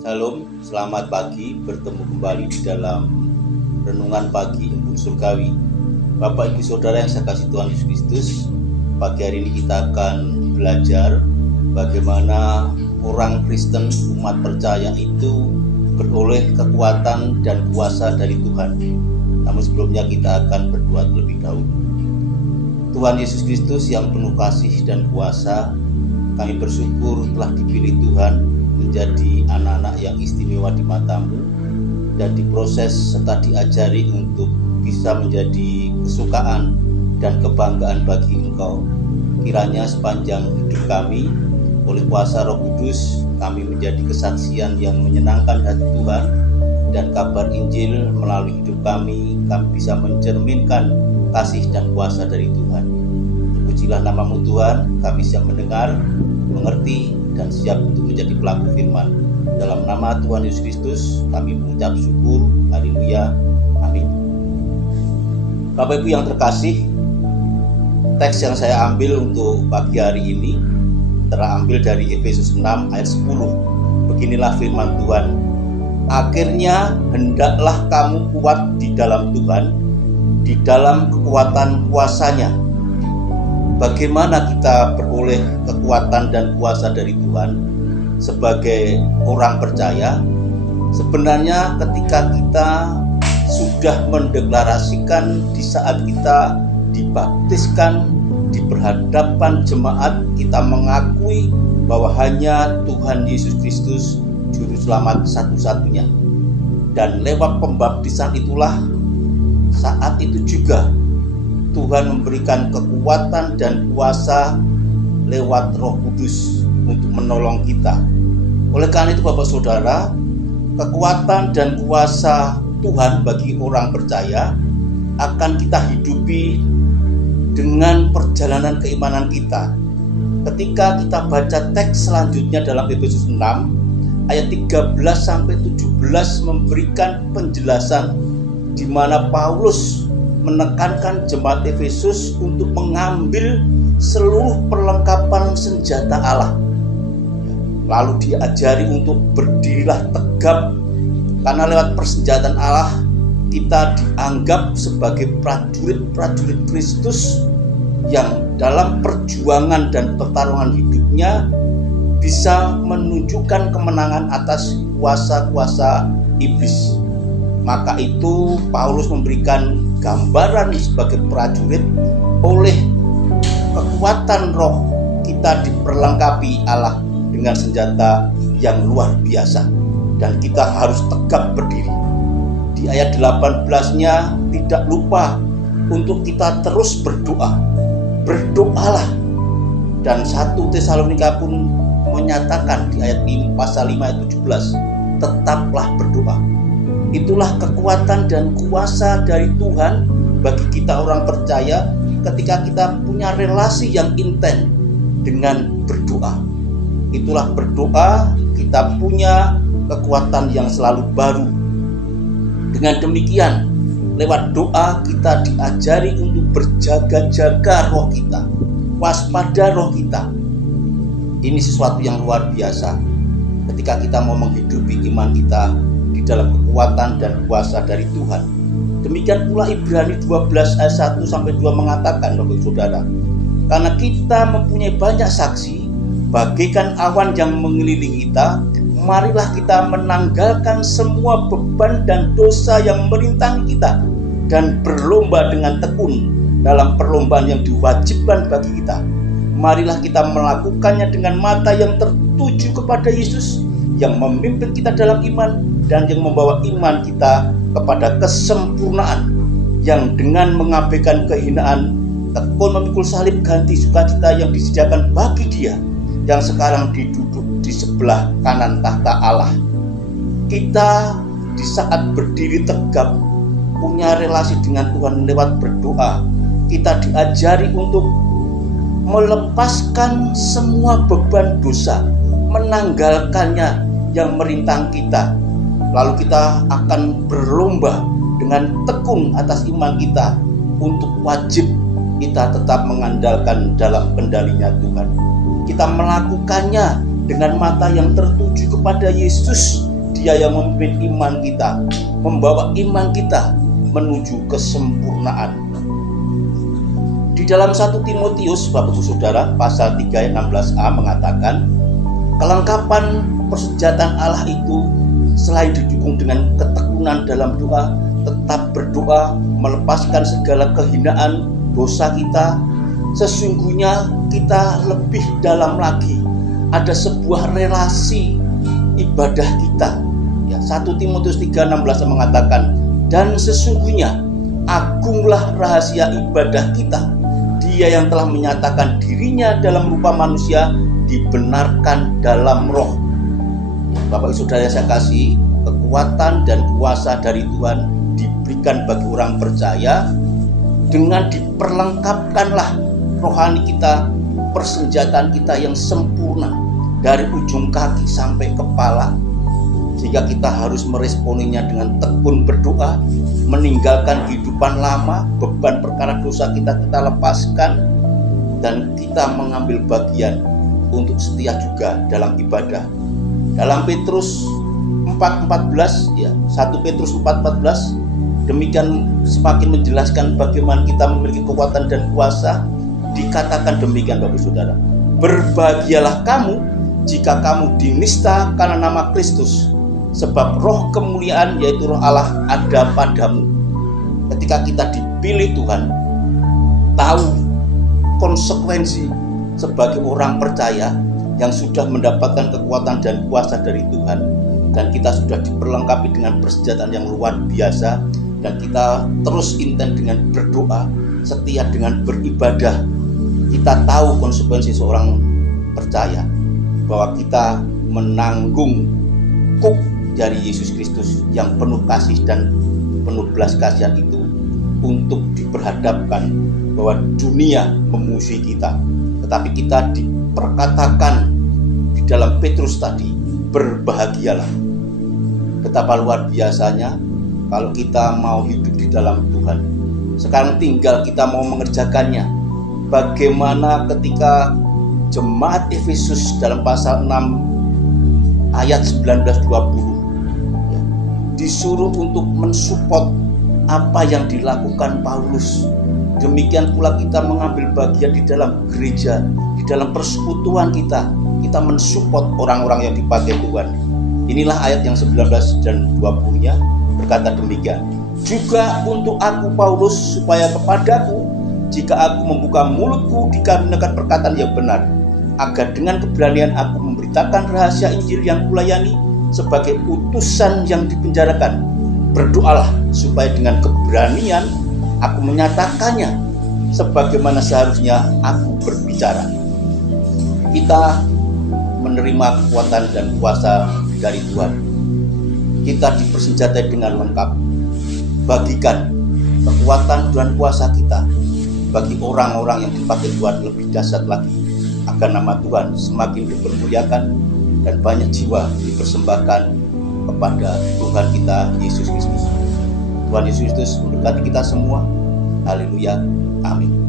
Salam, selamat pagi, bertemu kembali di dalam Renungan Pagi Embun Surgawi. Bapak Ibu Saudara yang saya kasih Tuhan Yesus Kristus, pagi hari ini kita akan belajar bagaimana orang Kristen, umat percaya itu beroleh kekuatan dan kuasa dari Tuhan. Namun sebelumnya kita akan berdoa terlebih dahulu. Tuhan Yesus Kristus yang penuh kasih dan kuasa, kami bersyukur telah dipilih Tuhan menjadi anak-anak yang istimewa di mata-Mu dan diproses serta diajari untuk bisa menjadi kesukaan dan kebanggaan bagi Engkau. Kiranya sepanjang hidup kami, oleh kuasa Roh Kudus, kami menjadi kesaksian yang menyenangkan hati Tuhan, dan kabar Injil melalui hidup kami bisa mencerminkan kasih dan kuasa dari Tuhan. Terpujilah nama-Mu Tuhan, kami siap mendengar, mengerti, dan siap untuk menjadi pelaku firman. Dalam nama Tuhan Yesus Kristus kami mengucap syukur. Haleluya. Amin. Bapak Ibu yang terkasih, teks yang saya ambil untuk pagi hari ini terambil dari Efesus 6 ayat 10. Beginilah firman Tuhan. Akhirnya hendaklah kamu kuat di dalam Tuhan, di dalam kekuatan kuasa-Nya. Bagaimana kita beroleh kekuatan dan kuasa dari Tuhan sebagai orang percaya? Sebenarnya ketika kita sudah mendeklarasikan di saat kita dibaptiskan di berhadapan jemaat, kita mengakui bahwa hanya Tuhan Yesus Kristus juru selamat satu-satunya. Dan lewat pembaptisan itulah saat itu juga Tuhan memberikan kekuatan dan kuasa lewat Roh Kudus untuk menolong kita. Oleh karena itu Bapak Saudara, kekuatan dan kuasa Tuhan bagi orang percaya akan kita hidupi dengan perjalanan keimanan kita. Ketika kita baca teks selanjutnya dalam Efesus 6 ayat 13 sampai 17 memberikan penjelasan di mana Paulus menekankan jemaat Efesus untuk mengambil seluruh perlengkapan senjata Allah. Lalu diajari untuk berdirilah tegap, karena lewat persenjataan Allah kita dianggap sebagai prajurit-prajurit Kristus yang dalam perjuangan dan pertarungan hidupnya bisa menunjukkan kemenangan atas kuasa-kuasa iblis. Maka itu Paulus memberikan gambaran sebagai prajurit oleh kekuatan roh kita diperlengkapi Allah dengan senjata yang luar biasa, dan kita harus tegap berdiri. Di ayat 18-nya tidak lupa untuk kita terus berdoa. Berdoalah. Dan 1 Tesalonika pun menyatakan di ayat 5 pasal 5 ayat 17, tetaplah berdoa. Itulah kekuatan dan kuasa dari Tuhan bagi kita orang percaya ketika kita punya relasi yang intens dengan berdoa. Itulah berdoa kita punya kekuatan yang selalu baru. Dengan demikian, lewat doa kita diajari untuk berjaga-jaga roh kita, waspada roh kita. Ini sesuatu yang luar biasa ketika kita mau menghidupi iman kita di dalam kekuatan dan kuasa dari Tuhan. Demikian pula Ibrani 12 ayat 1 sampai 2 mengatakan, Bapak Saudara, karena kita mempunyai banyak saksi bagaikan awan yang mengelilingi kita, marilah kita menanggalkan semua beban dan dosa yang merintangi kita dan berlomba dengan tekun dalam perlombaan yang diwajibkan bagi kita. Marilah kita melakukannya dengan mata yang tertuju kepada Yesus yang memimpin kita dalam iman dan yang membawa iman kita kepada kesempurnaan, yang dengan mengabaikan kehinaan tekun memikul salib ganti sukacita yang disediakan bagi Dia yang sekarang duduk di sebelah kanan tahta Allah. Kita di saat berdiri tegap punya relasi dengan Tuhan lewat berdoa. Kita diajari untuk melepaskan semua beban dosa, menanggalkannya yang merintang kita. Lalu kita akan berlomba dengan tekun atas iman kita untuk wajib kita tetap mengandalkan dalam kendalinya Tuhan. Kita melakukannya dengan mata yang tertuju kepada Yesus Dia yang memimpin iman kita, membawa iman kita menuju kesempurnaan. Di dalam 1 Timotius, Bapak Ibu Saudara, pasal 3 ayat 16a mengatakan, kelengkapan persenjataan Allah itu selain didukung dengan ketekunan dalam doa, tetap berdoa, melepaskan segala kehinaan dosa kita. Sesungguhnya kita lebih dalam lagi, ada sebuah relasi ibadah kita. Ya, 1 Timotius 3:16 mengatakan, dan sesungguhnya agunglah rahasia ibadah kita. Dia yang telah menyatakan dirinya dalam rupa manusia dibenarkan dalam roh. Bapak Ibu Saudara saya kasih, kekuatan dan kuasa dari Tuhan diberikan bagi orang percaya dengan diperlengkapkanlah rohani kita, persenjataan kita yang sempurna dari ujung kaki sampai kepala, sehingga kita harus meresponinya dengan tekun berdoa, meninggalkan kehidupan lama, beban perkara dosa kita lepaskan, dan kita mengambil bagian untuk setia juga dalam ibadah. Dalam Petrus 4:14, ya, 1 Petrus 4:14, demikian semakin menjelaskan bagaimana kita memiliki kekuatan dan kuasa. Dikatakan demikian, Bapak Saudara, berbahagialah kamu jika kamu dinista karena nama Kristus, sebab roh kemuliaan yaitu roh Allah ada padamu. Ketika kita dipilih Tuhan, tahu konsekuensi sebagai orang percaya yang sudah mendapatkan kekuatan dan kuasa dari Tuhan, dan kita sudah diperlengkapi dengan persenjataan yang luar biasa, dan kita terus intens dengan berdoa, setia dengan beribadah. Kita tahu konsekuensi seorang percaya, bahwa kita menanggung kuk dari Yesus Kristus yang penuh kasih dan penuh belas kasihan itu, untuk diperhadapkan bahwa dunia memusuhi kita, tetapi kita diperkatakan di dalam Petrus tadi, berbahagialah. Betapa luar biasanya kalau kita mau hidup di dalam Tuhan. Sekarang tinggal kita mau mengerjakannya. Bagaimana ketika jemaat Efesus dalam pasal 6 ayat 19-20 ya, disuruh untuk mensupport apa yang dilakukan Paulus. Demikian pula kita mengambil bagian di dalam gereja, di dalam persekutuan kita mensupport orang-orang yang dipakai Tuhan. Inilah ayat yang 19 dan 20-nya berkata demikian. Juga untuk aku Paulus, supaya kepadaku, jika aku membuka mulutku dikarenakan perkataan yang benar, agar dengan keberanian aku memberitakan rahasia Injil yang kulayani sebagai utusan yang dipenjarakan. Berdoalah supaya dengan keberanian aku menyatakannya sebagaimana seharusnya aku berbicara. Kita menerima kekuatan dan kuasa dari Tuhan. Kita dipersenjatai dengan lengkap. Bagikan kekuatan dan kuasa kita bagi orang-orang yang dipakai Tuhan lebih dahsyat lagi, agar nama Tuhan semakin dipermuliakan dan banyak jiwa dipersembahkan kepada Tuhan kita Yesus Kristus. Tuhan Yesus Kristus memberkati kita semua. Haleluya. Amin.